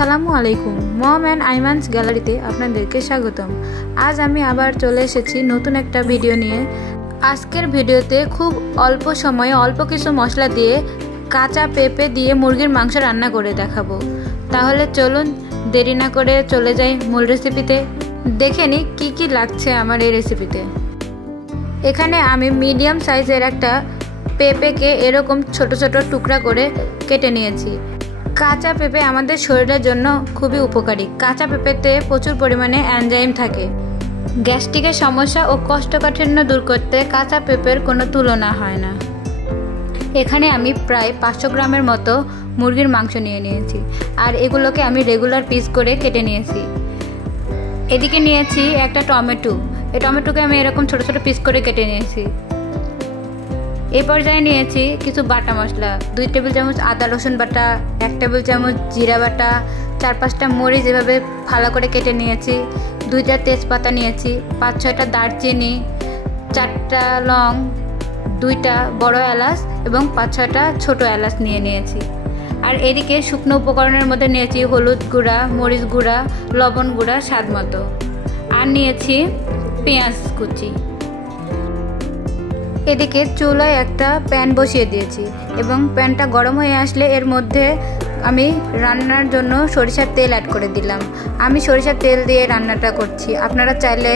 আসসালামু আলাইকুম। মম অ্যান্ড আইমানস গ্যালারিতে আপনাদেরকে স্বাগতম। আজ আমি আবার চলে এসেছি নতুন একটা ভিডিও নিয়ে। আজকের ভিডিওতে খুব অল্প সময়ে অল্প কিছু মশলা দিয়ে কাঁচা পেঁপে দিয়ে মুরগির মাংস রান্না করে দেখাবো। তাহলে চলুন দেরি না করে চলে যাই মূল রেসিপিতে। দেখে নিই কী কী লাগছে আমার এই রেসিপিতে। এখানে আমি মিডিয়াম সাইজের একটা পেঁপেকে এরকম ছোট ছোট টুকরা করে কেটে নিয়েছি। কাঁচা পেঁপে আমাদের শরীরের জন্য খুবই উপকারী। কাঁচা পেঁপেতে প্রচুর পরিমাণে এনজাইম থাকে। গ্যাস্ট্রিকের সমস্যা ও কোষ্ঠকাঠিন্য দূর করতে কাঁচা পেঁপের কোনো তুলনা হয় না। এখানে আমি প্রায় 500 গ্রামের মতো মুরগির মাংস নিয়ে নিয়েছি, আর এগুলোকে আমি রেগুলার পিস করে কেটে নিয়েছি। এদিকে নিয়েছি একটা টমেটো। এই টমেটোকে আমি এরকম ছোট ছোট পিস করে কেটে নিয়েছি। এই পর্যায়ে নিয়েছি কিছু বাটা মশলা, 2 টেবিল চামচ আদা রসুন বাটা, 1 টেবিল চামচ জিরা বাটা, 4-5টা মরিচ এভাবে ফালা করে কেটে নিয়েছি, 2টা তেজপাতা নিয়েছি, 5-6টা দারচিনি, 4টা লং, 2টা বড় এলাচ এবং 5-6টা ছোট এলাচ নিয়েছি। আর এদিকে শুকনো উপকরণের মধ্যে নিয়েছি হলুদ গুঁড়া, মরিচ গুঁড়া, লবণ গুঁড়া স্বাদ মতো, আর নিয়েছি পেঁয়াজ কুচি। এদিকে চুলায় একটা প্যান বসিয়ে দিয়েছি এবং প্যানটা গরম হয়ে আসলে এর মধ্যে আমি রান্নার জন্য সরিষার তেল অ্যাড করে দিলাম। আমি সরিষার তেল দিয়ে রান্নাটা করছি, আপনারা চাইলে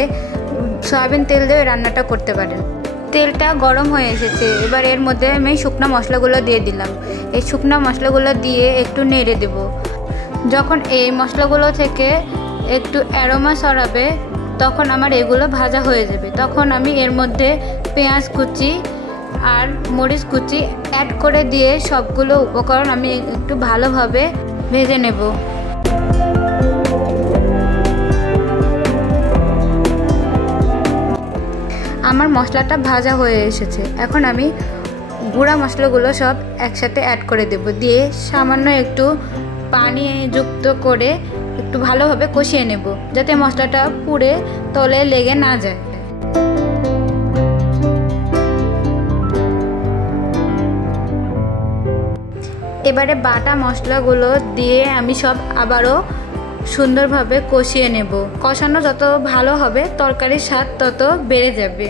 সয়াবিন তেল দিয়ে রান্নাটা করতে পারেন। তেলটা গরম হয়ে এসেছে, এবার এর মধ্যে আমি শুকনো মশলাগুলো দিয়ে দিলাম। এই শুকনো মশলাগুলো দিয়ে একটু নেড়ে দেব। যখন এই মশলাগুলো থেকে একটু অ্যারোমা ছড়াবে তখন আমার এগুলো ভাজা হয়ে যাবে। তখন আমি এর মধ্যে পেঁয়াজ কুচি আর মরিচ কুচি অ্যাড করে দিয়ে সবগুলো উপকরণ আমি একটু ভালোভাবে ভেজে নেব। আমার মশলাটা ভাজা হয়ে এসেছে। এখন আমি গুঁড়া মশলাগুলো সব একসাথে অ্যাড করে দেব, দিয়ে সামান্য একটু পানি যুক্ত করে একটু ভালোভাবে কষিয়ে নেব, যাতে মশলাটা পুড়ে তলে লেগে না যায়। এবারে বাটা মশলাগুলো দিয়ে আমি সব আবারও সুন্দরভাবে কষিয়ে নেব। কষানো যত ভালো হবে তরকারির স্বাদ তত বেড়ে যাবে।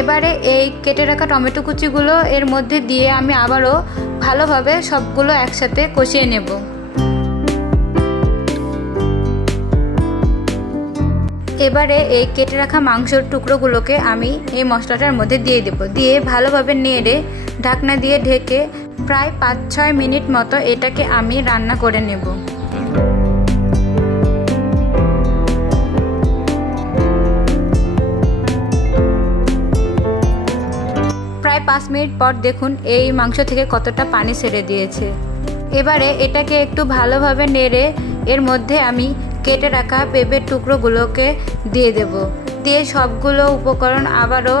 এবারে এই কেটে রাখা টমেটো কুচিগুলো এর মধ্যে দিয়ে আমি আবারও ভালোভাবে সবগুলো একসাথে কষিয়ে নেব। এবারে এই কেটে রাখা মাংসের টুকরোগুলোকে আমি এই মশলাটার মধ্যে দিয়ে দেব, দিয়ে ভালোভাবে নেড়ে ঢাকনা দিয়ে ঢেকে প্রায় 5-6 মিনিট মতো এটাকে আমি রান্না করে নেব। প্রায় 5 মিনিট পর দেখুন এই মাংস থেকে কতটা পানি ছেড়ে দিয়েছে। এবারে এটাকে একটু ভালোভাবে নেড়ে এর মধ্যে আমি কেটে রাখা পেঁপের টুকরোগুলোকে দিয়ে দেব, দিয়ে সবগুলো উপকরণ আবারও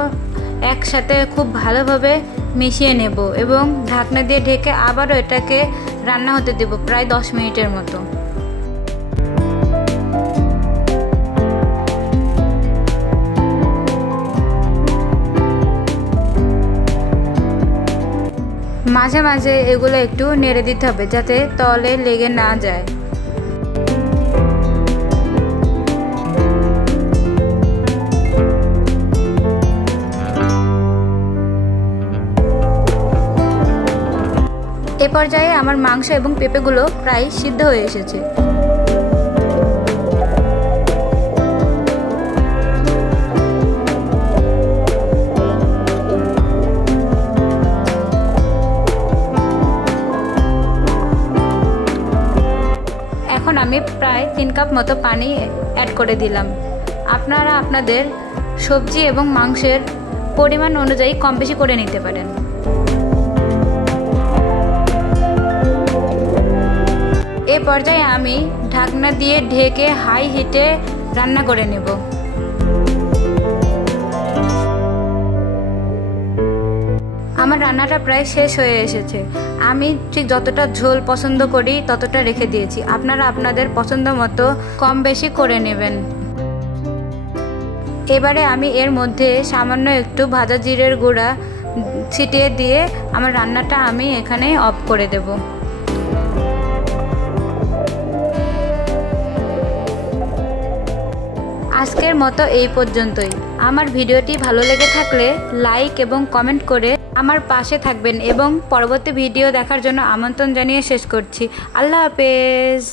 একসাথে খুব ভালোভাবে মিশিয়ে নেব এবং ঢাকনা দিয়ে ঢেকে আবারও এটাকে রান্না হতে দেব প্রায় 10 মিনিটের মতো। মাঝে মাঝে এগুলো একটু নেড়ে দিতে হবে যাতে তলে লেগে না যায়। এ পর্যায়ে আমার মাংস এবং পেঁপেগুলো প্রায় সিদ্ধ হয়ে এসেছে। এখন আমি প্রায় 3 কাপ মতো পানি অ্যাড করে দিলাম। আপনারা আপনাদের সবজি এবং মাংসের পরিমাণ অনুযায়ী কম বেশি করে নিতে পারেন। এই পর্যায়ে আমি ঢাকনা দিয়ে ঢেকে হাই হিটে রান্না করে নেব। আমার রান্নাটা প্রায় শেষ হয়ে এসেছে। আমি ঠিক যতটা ঝোল পছন্দ করি ততটা রেখে দিয়েছি। আপনারা আপনাদের পছন্দ মতো কম বেশি করে নেবেন। এবারে আমি এর মধ্যে সামান্য একটু ভাজা জিরের গুঁড়া ছিটিয়ে দিয়ে আমার রান্নাটা আমি এখানে অফ করে দেব। আজকের মতো এই পর্যন্তই। আমার ভিডিওটি ভালো লেগে থাকলে লাইক এবং কমেন্ট করে আমার পাশে থাকবেন এবং পরবর্তী ভিডিও দেখার জন্য আমন্ত্রণ জানিয়ে শেষ করছি। আল্লাহ হাফেজ।